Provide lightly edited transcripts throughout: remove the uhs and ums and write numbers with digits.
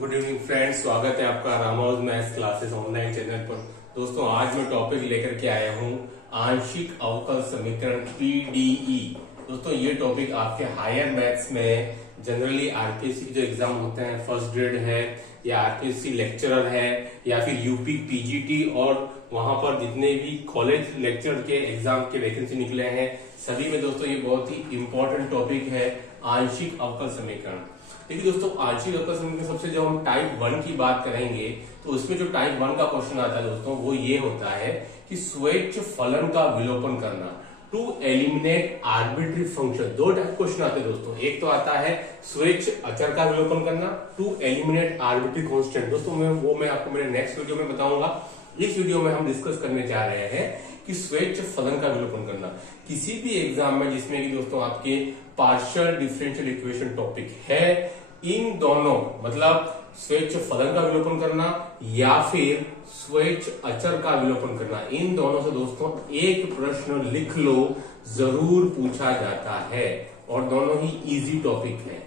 Good evening friends, स्वागत है आपका रामाउस मैथ्स क्लासेस ऑनलाइन चैनल पर। दोस्तों आज मैं टॉपिक लेकर के आया हूँ आंशिक अवकल समीकरण पीडीई। दोस्तों ये टॉपिक आपके हायर मैथ्स में जनरली आरपीएससी के जो एग्जाम होते हैं, फर्स्ट ग्रेड है या आरपीएससी लेक्चरर है या फिर यूपी पीजीटी और वहां पर जितने भी कॉलेज लेक्चर के एग्जाम के वैकेंसी निकले हैं सभी में दोस्तों ये बहुत ही इंपॉर्टेंट टॉपिक है आंशिक अवकल समीकरण। देखिए दोस्तों, आंशिक अवकल समीकरण सबसे जब हम टाइप 1 की बात करेंगे तो उसमें जो टाइप 1 का क्वेश्चन आता है दोस्तों वो ये होता है कि स्वैच्छ फलन का विलोपन करना, टू एलिमिनेट आर्बिट्री फंक्शन। दो टाइप क्वेश्चन आते हैं दोस्तों, एक तो आता है स्वैच्छ अचर का विलोपन करना, टू एलिमिनेट आर्बिट्री कांस्टेंट। दोस्तों मैं आपको मेरे नेक्स्ट वीडियो में बताऊंगा। इस वीडियो में हम डिस्कस करने जा रहे हैं कि स्वैच्छ फलन का विलोपन करना। किसी भी एग्जाम में जिसमें कि दोस्तों आपके पार्शियल डिफरेंशियल इक्वेशन टॉपिक है, इन दोनों मतलब स्वैच्छ फलन का विलोपन करना या फिर स्वैच्छ अचर का विलोपन करना, इन दोनों से दोस्तों एक प्रश्न लिख लो, जरूर पूछा जाता है और दोनों ही इजी टॉपिक है।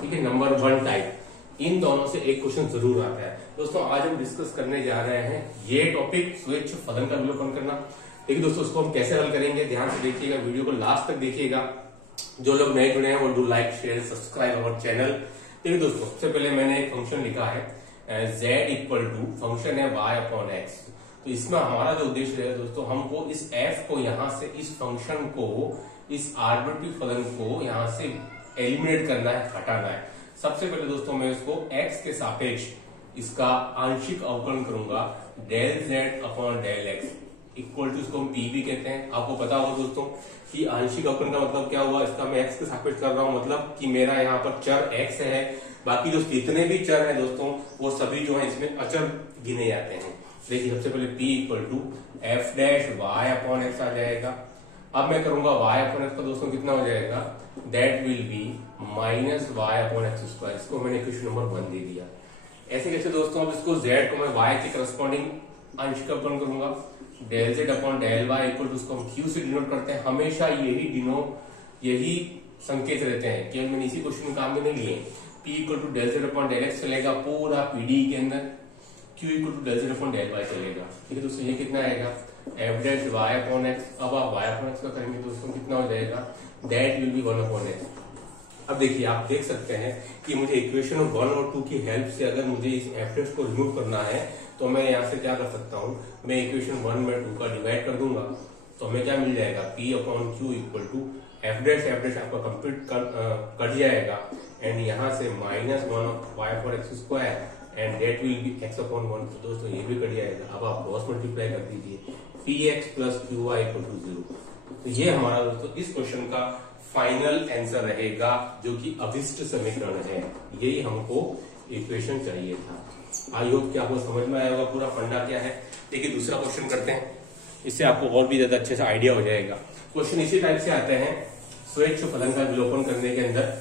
ठीक है, नंबर 1 टाइप, इन दोनों से एक क्वेश्चन जरूर आता है। दोस्तों आज हम डिस्कस करने जा रहे हैं ये टॉपिक स्वैच्छ फलन का विलोपन करना। देखिए दोस्तों, इसको हम कैसे हल करेंगे ध्यान से देखिएगा, वीडियो को लास्ट तक देखिएगा। जो लोग नए जुड़े हैं वो do like share subscribe our channel. देखिए दोस्तों, सबसे पहले मैंने एक फंक्शन लिखा है z इक्वल टू फंक्शन है y अपॉन x। तो इसमें हमारा जो उद्देश्य है दोस्तों, हमको इस f को यहां से, इस फंक्शन को, इस आर्बिट्री फलन को यहां से एलिमिनेट करना है, हटाना है। सबसे पहले दोस्तों मैं इसको x के सापेक्ष इसका आंशिक अवकलन करूंगा, del z upon del x equal to, इसको हम p भी कहते हैं। आपको पता होगा दोस्तों कि आंशिक अवकलन का मतलब क्या हुआ, इसका मैं x के सापेक्ष कर रहा हूं, मतलब कि मेरा यहाँ पर चर x है, बाकी जो जितने भी चर हैं दोस्तों वो सभी जो है इसमें अचर गिने जाते हैं। देखिए सबसे पहले p equal to F dash y upon X आ जाएगा। अब मैं करूंगा y अपॉन एक्स का दोस्तों कितना हो जाएगा, that will be minus Y upon X square. इसको मैंने इक्वेशन नंबर 1 दे दिया। ऐसे कैसे दोस्तों, अब इसको z को मैं y के करस्पॉन्डिंग आंशिक अवकलन करूंगा, del z upon del y equal to, उसको हम q से डिनोट करते हैं। हमेशा यही संकेत रहते हैं कि मैंने इसी क्वेश्चन में काम में नहीं लिए। p equal to del z upon del x चलेगा पूरा पीडी के अंदर, q equal to del z upon del y चलेगा। ठीक है दोस्तों, ये कितना आएगा F dash y upon x। अब आप y अपॉन x का करेंगे दोस्तों कितना हो जाएगा, that will B 1 upon x। अब देखिए आप देख सकते हैं कि मुझे इक्वेशन 1 और 2 की हेल्प से अगर मुझे इस एफ डैश को रिमूव करना है तो मैं यहाँ से क्या कर सकता हूँ, मैं इक्वेशन 1 में 2 का डिवाइड कर दूंगा तो हमें क्या मिल जाएगा, p upon Q equal to F dash आपका कंप्लीट कट जाएगा एंड यहाँ से minus 1 Y upon X square and that will be x upon 1। तो दोस्तों ये भी कट जाएगा। अब आप क्रॉस मल्टीप्लाई कर दीजिए, px plus Q Y equal to 0। तो ये हमारा दोस्तों इस क्वेश्चन का फाइनल आंसर रहेगा जो कि अभिष्ट समीकरण है। यही हमको इक्वेशन चाहिए था। आई होप कि आपको समझ में आया होगा पूरा फंडा क्या है। देखिए दूसरा क्वेश्चन करते हैं, इससे आपको और भी ज्यादा अच्छे से आइडिया हो जाएगा। क्वेश्चन इसी टाइप से आते हैं स्वैच्छ फलन का विलोपन करने के अंदर।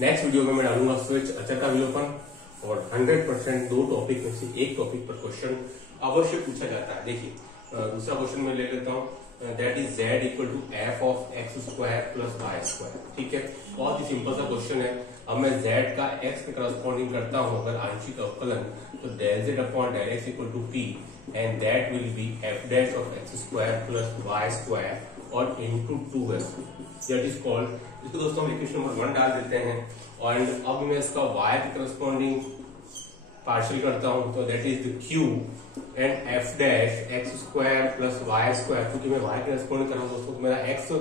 नेक्स्ट वीडियो में मैं डालूंगा स्वैच्छ अचर का विलोपन और 100% 2 टॉपिक में से एक टॉपिक पर क्वेश्चन अवश्य पूछा जाता है। देखिए दूसरा क्वेश्चन मैं ले लेता हूँ, that is z equal to F of X square plus Y square. ठीक है, बहुत ही सिंपल सा क्वेश्चन है। अब मैं z का x के करस्पॉन्डिंग करता हूं अगर आंशिक अवकलन, तो del z upon del x equal to p and that will be F dash of X square plus Y square और into 2x, that is called. इसको दोस्तों हम इक्वेशन नंबर 1 डाल देते हैं और अब मैं इसका y के करस्पॉन्डिंग पार्शियल करता हूं तो that is the q and F dash X square plus Y square. क्योंकि मैं y के करस्पॉन्डिंग कर रहा हूं दोस्तों तो मेरा x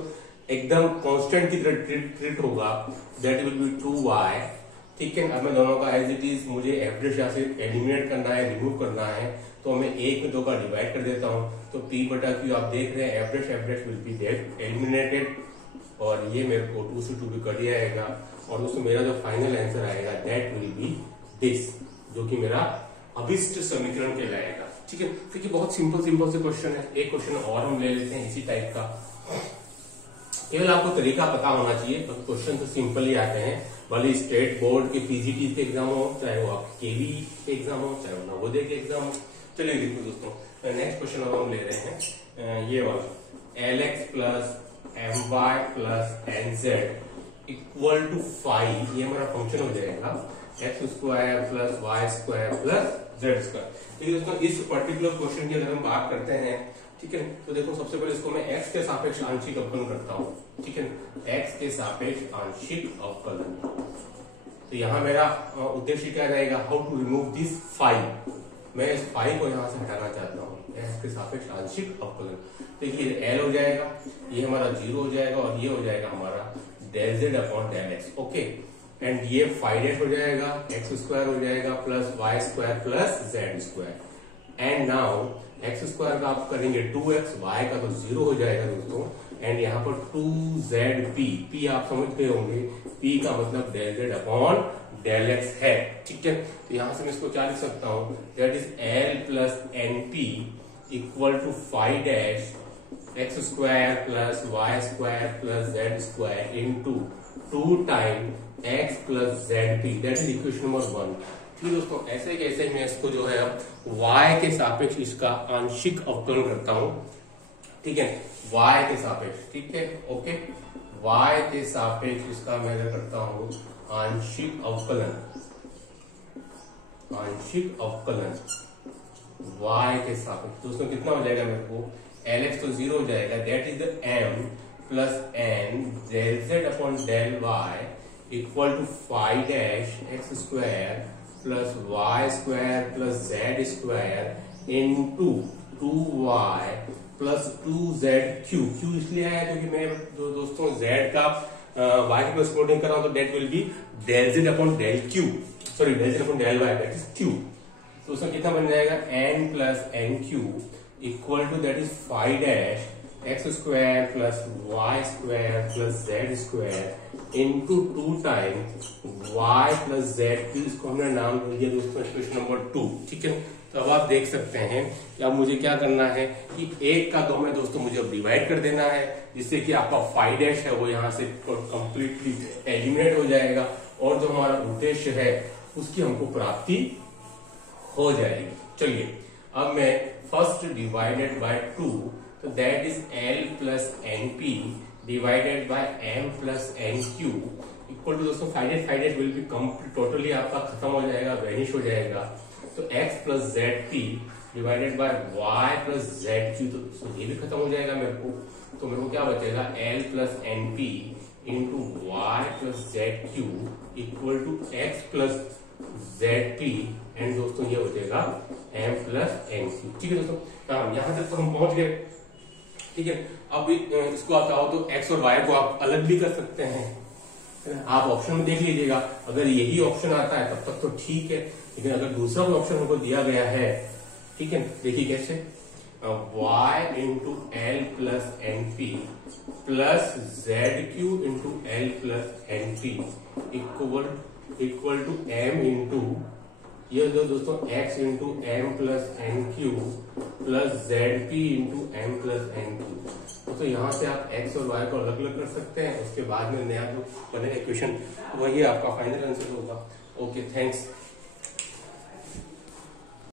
एकदम कांस्टेंट की तरह ट्रीट होगा, दैट विल बी 2y। ठीक है, अब मैं दोनों का एज इट इज, मुझे एफ डैश यहाँ से एलिमिनेट करना है, रिमूव करना है, तो मैं 1 में 2 का डिवाइड कर देता हूँ तो p बटा q आप देख रहे हैं F dash will be eliminated और ये मेरे को 2 से 2 भी कट जाएगा और दोस्तों मेरा जो फाइनल आंसर आएगा दैट विल बी दिस, जो कि मेरा अभिष्ट समीकरण कहलाएगा। ठीक है, देखिए बहुत सिंपल से क्वेश्चन है। एक क्वेश्चन और हम ले लेते हैं इसी टाइप का। केवल आपको तरीका पता होना चाहिए, तो क्वेश्चन तो सिंपल ही आते हैं, भले स्टेट बोर्ड के पीजीटी के एग्जाम हो, चाहे वो आपके केवी के एग्जाम हो, चाहे वो नवोदय के एग्जाम हो। चलिए देखिए दोस्तों, नेक्स्ट क्वेश्चन अब हम ले रहे हैं ये वाला, L X plus M Y plus N Z equal to 5, ये हमारा फंक्शन हो जाएगा X square plus Y square plus Z square. देखिए दोस्तों, इस पर्टिकुलर क्वेश्चन की अगर हम बात करते हैं, ठीक है, तो देखो सबसे पहले इसको मैं x के सापेक्ष आंशिक अवकलन करता हूँ, ठीक है, x के सापेक्ष आंशिक अवकलन। तो यहाँ मेरा उद्देश्य क्या रहेगा, हाउ टू रिमूव दिस 5। मैं इस 5 को यहाँ से हटाना चाहता हूँ, x के सापेक्ष आंशिक अवकलन। देखिए l हो जाएगा, ये हमारा 0 हो जाएगा और ये हो जाएगा हमारा del z upon del x, okay. And ये 5 हो जाएगा, एक्स स्क्वायर हो जाएगा plus Y square plus Z square. And now X square का आप करेंगे 2x, वाई का तो 0 हो जाएगा दोस्तों। एंड यहाँ पर 2zp, p आप समझ गए होंगे, p का मतलब del z upon del x है, ठीक है। तो यहाँ से मैं इसको क्या लिख सकता हूँ, that is l plus np equal to 5 dash X square plus Y square plus Z square into 2 time x plus Z P, that is equation number 1। ठीक है दोस्तों, ऐसे कैसे मैं इसको जो है अब y के सापेक्ष इसका आंशिक अवकलन करता हूं, ठीक है, y के सापेक्ष, ठीक है, ओके, y के सापेक्ष इसका मैं करता हूं आंशिक अवकलन, आंशिक अवकलन y के सापेक्ष। दोस्तों कितना हो जाएगा मेरे को, lx तो 0 हो जाएगा, that is the m plus n del z upon del y equal to 5 dash X square plus Y square plus Z square into 2y plus 2zq। Q इसलिए आया क्योंकि मैं दोस्तों z का y के प्लस प्लॉटिंग कर रहा हूं, तो that will be del z upon del q, sorry del z upon del y, that is q। तो उसमें कितना बन जाएगा, n plus nq equal to that is 5 dash X square plus Y square plus Z square into 2 time y plus Z, इसको हमने नाम दे दिया दोस्तों इक्वेशन नंबर 2, ठीक है। तो अब आप देख सकते हैं कि अब मुझे क्या करना है कि 1 का 2 में दोस्तों मुझे अब डिवाइड कर देना है, जिससे कि आपका 5 डैश है वो यहाँ से कंप्लीटली एलिमिनेट हो जाएगा और जो हमारा उद्देश्य है उसकी हमको प्राप्ति हो जाएगी। चलिए अब मैं फर्स्ट डिवाइडेड बाय 2, तो that is l plus np divided by m plus nq equal to दोस्तों 5 dash will be complete, totally आपका खत्म हो जाएगा, वेनिश हो जाएगा। तो x प्लस zp डिवाइडेड बाय y प्लस zq, तो ये भी खत्म हो जाएगा मेरे को। तो मेरे को क्या बचेगा, l plus np into y plus zq equal to x plus zp and दोस्तों ये हो जाएगा m प्लस nq, ठीक है दोस्तों। यहाँ तक तो हम पहुंच गए, ठीक है। अब इसको आप चाहो तो x और y को आप अलग भी कर सकते हैं, आप ऑप्शन में देख लीजिएगा, अगर यही ऑप्शन आता है तब तक तो ठीक है, लेकिन अगर दूसरा कोई ऑप्शन हमको दिया गया है, ठीक है, देखिए कैसे, y into L plus NP plus Z Q into L plus NP equal to m into ये जो दोस्तों x into M plus N Q plus Z P into M plus N Q. तो यहाँ से आप x और y को अलग अलग कर सकते हैं, उसके बाद में नया जो बनेगा इक्वेशन वही आपका फाइनल आंसर होगा। Okay, thanks.